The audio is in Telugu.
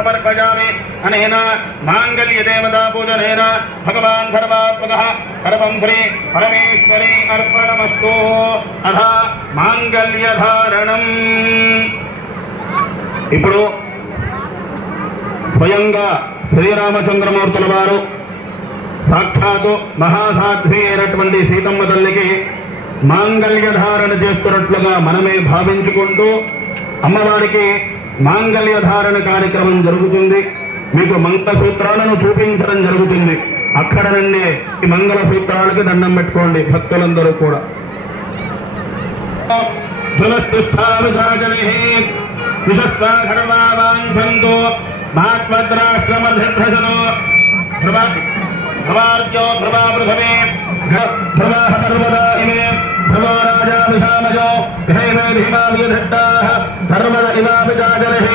సమర్పయామి అనేన మాంగళ్య దేవతా పూజనేన భగవాన్ సర్వాత్మకః సర్వం శ్రీ పరమేశ్వరీ అర్పణమస్తు. అథ మాంగళ్య ధారణం. ఇప్పుడు స్వయంగా శ్రీరామచంద్రమూర్తుల వారు సాక్షాత్తు మహాసాధ్వి అయినటువంటి సీతమ్మ తల్లికి మాంగళ్య ధారణ చేస్తున్నట్లుగా మనమే భావించుకుంటూ అమ్మవారికి మాంగళ్య ధారణ కార్యక్రమం జరుగుతుంది. మీకు మంగళసూత్రాలను చూపించడం జరుగుతుంది. అక్కడ నుండి ఈ మంగళసూత్రాలకి దండం పెట్టుకోండి భక్తులందరూ కూడా. విశస్వాఘర్వాంఛంతో మహాత్మద్రాష్ట్రమధ్యభ్రజనో ధ్రువార్జో ధ్రువా పృథవే ధ్రువాః పర్వతా ఇమే ధ్రువో రాజా విషామజో గ్రహైమే ధీమావిధట్టాః సర్వద ఇవాపి జాజనః